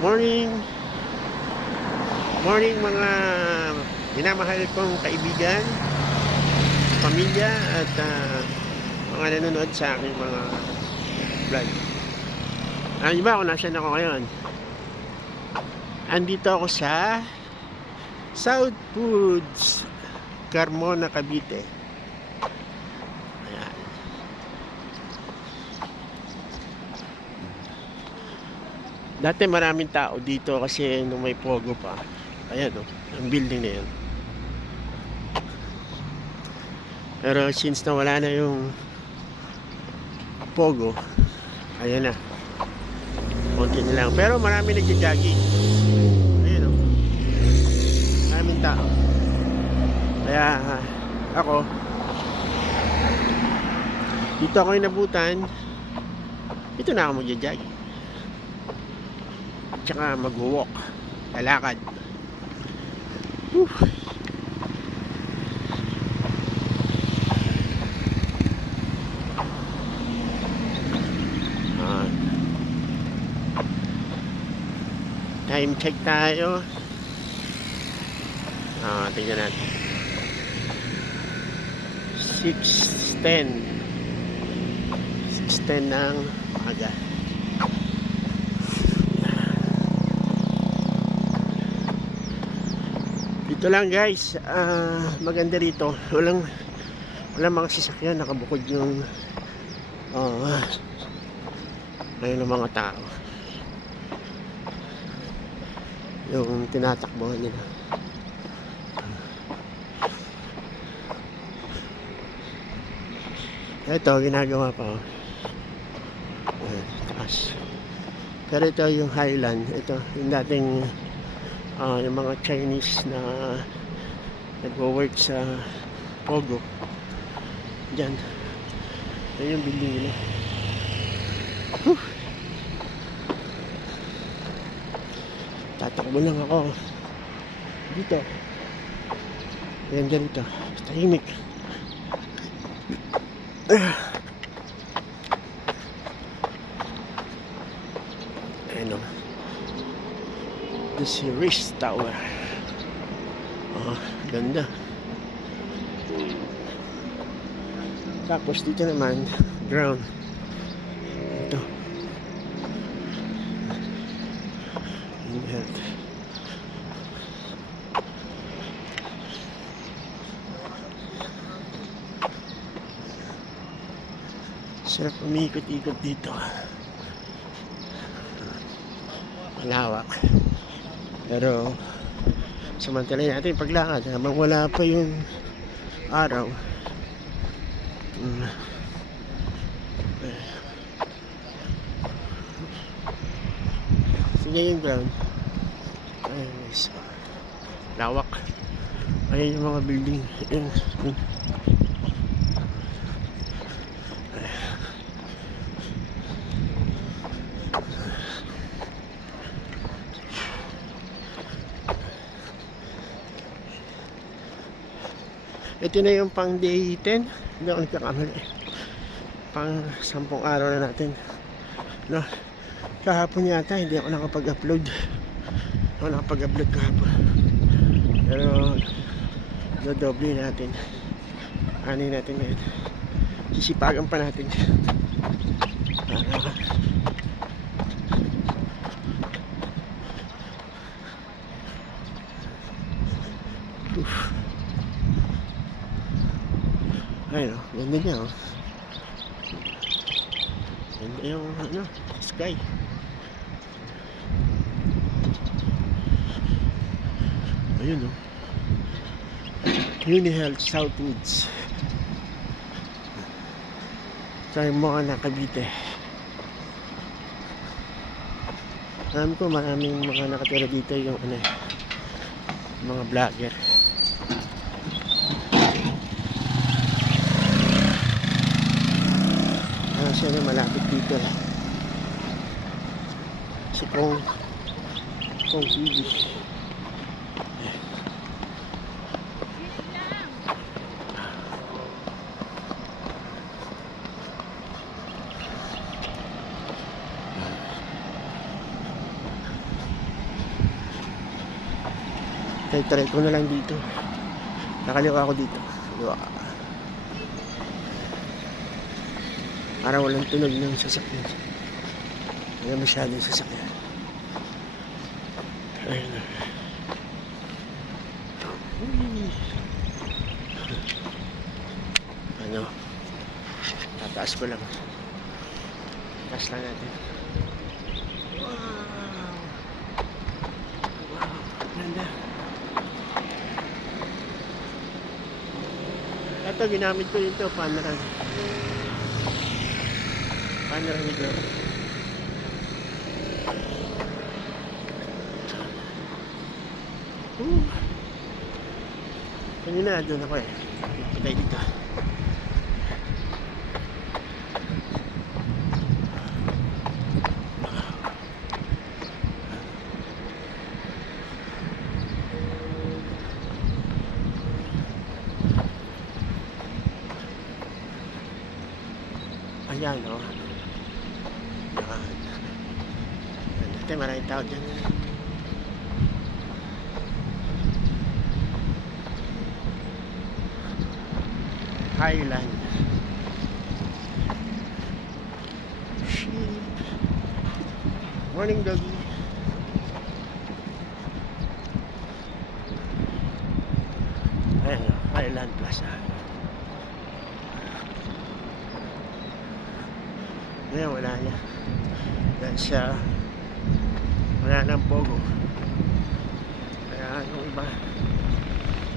Morning, morning mga minamahal kong kaibigan, pamilya at mga nanonood sa aking mga vlog. Alam ba kung nasaan ako ngayon? Andito ako sa South Foods, Carmona, Cavite. Ayan. Dati maraming tao dito kasi nung may pogo pa. Ayan o, ang building na yan. Pero since na wala na yung pogo, ayan na, konti na lang. Pero marami nagja-jogging. Ayan o, maraming tao. Kaya ako dito ako inabutan. Dito na ako magja-jogging, tsaka mag-walk, lalakad. Whew. Time check tayo. Tingnan natin. 6:10 ng umaga. Dito lang guys, maganda rito. Walang mga sasakyan, nakabukod yung ayun ang mga tao, yung tinatakbuhan nila. Ito, ginagawa pa. Taas. Pero ito yung Highland. Ito, yung dating yung mga Chinese na nagwo-work sa Pogo. Diyan. Yan yung building nila. Tatakbo lang ako dito. Ayan, ganito. Tahimik. Ayan o, the Series Tower. Ganda. Tapos dito naman ground. Ito Health. Sarap umikot-ikot dito. Malawak. Pero samantalahin natin paglakad habang wala pa yung araw. Sige yung ground. Ayan guys, lawak. Ayan yung mga building. Ayan. Ito na yung pang day 10. Hindi ako nagkakamali. Pang 10 araw na natin. No? Kahapon yata hindi ako nakapag-upload. Ako nakapag-upload kahapon. Pero dodoble natin. Ani natin ngayon. Sisipagan pa natin. Ayun o, ganda niya o. Ganda yung sky. Ayun o, UniHealth South Woods, Carmona, Cavite. Alam ko maraming mga nakatira dito yung mga vlogger. Siya na malapit dito si Kong TV. try ko na lang dito. Nakaliwa ako dito. Kaliwa. Para walang tunog ng sasakyan. Wala masyadong sasakyan. Ayun na. Ano? Tataas ko lang. Taas lang natin. Wow! Wow! Ganda. Ito, ginamit ko dito. Panoramic. Panoramic lang. Kanina doon ako eh. Patay dito. Ayan o. Dati maraming tao dyan. Highland. Sheep. Morning doggy. Ayan o. Highland Plaza. Ngayon wala niya. Dahil siya wala ng pogo. Kaya yung iba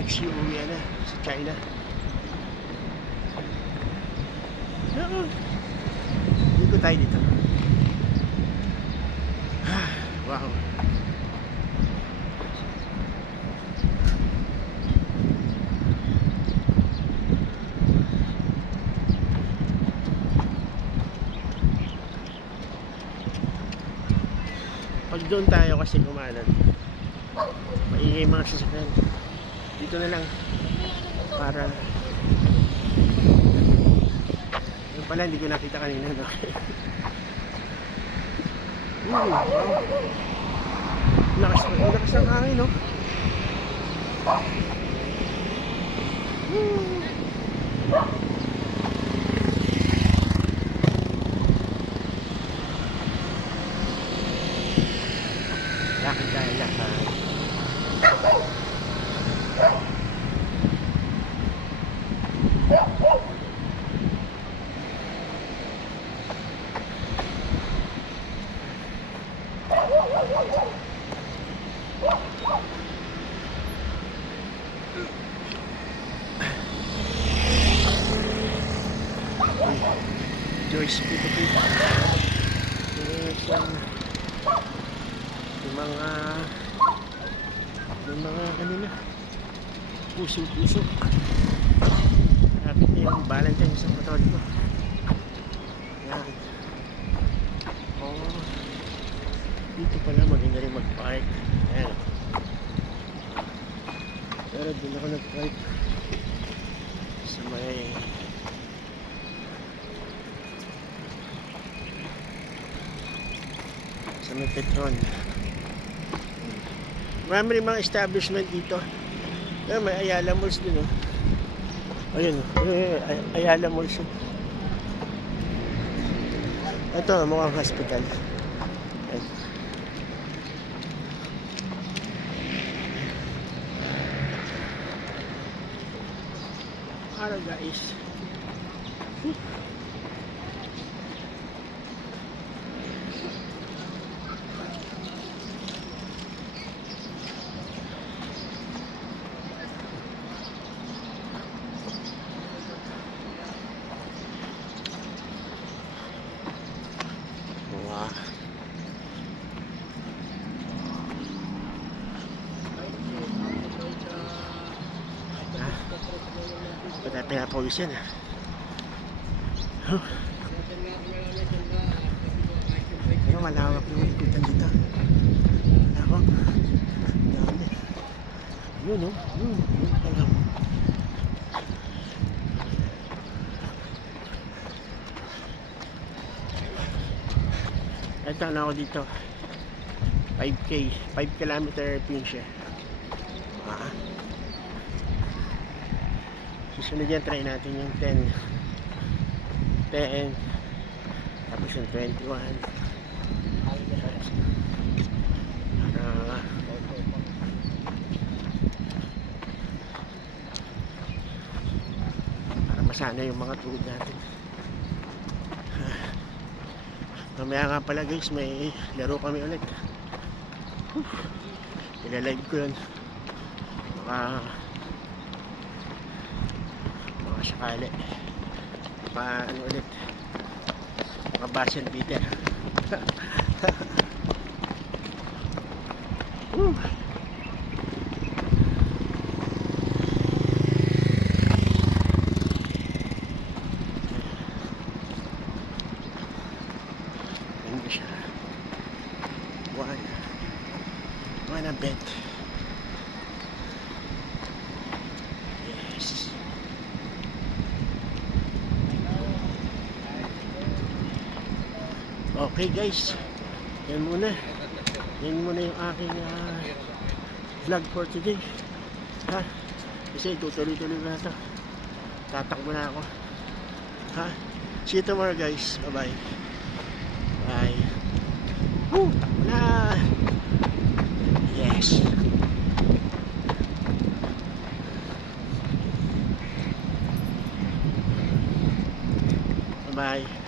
nagsiuwi na sa China. Dito tayo dito. Wow. Pag doon tayo kasi kumanan, maingay mga sasakyan. Dito na lang para yung pala hindi ko nakita kanina, no? Wow. Lakas ng hangin, no? Lakad tayo, lakad. Joyce Pito Pito. Yung mga kanina puso-puso. Kapit na yung Valentine's sa motor ko. Yan. Oh, dito pala maganda rin mag-park. Ayan. Pero doon ako nag-park sa may Petron. Marami rin mga establishment dito. Ayan, may Ayala Malls din, oh. Ayun, Ayala Malls. Ito, mukhang hospital. Ayan. Araw guys. Pinapawis yan, pero malawak yung ikutan dito. Malawak. Dami. Yun, no? Yun pala. Ito na ako dito. 5 kilometer pin siya. Ah. Susunod yan, try natin yung 10. Tapos yung 21. Para masana yung mga tuhod natin. Mamaya nga pala guys, may laro kami ulit. Ilalive ko yun. Baka sakali ano ulit, mga basel beater. Hindi siya one a bet. Yes. Okay guys, yan muna yung aking vlog for today, ha, kasi tutuloy-tuloy na ito, tatakbo na ako, ha. See you tomorrow guys, bye bye. Bye. Takbo na. Yes. Bye bye.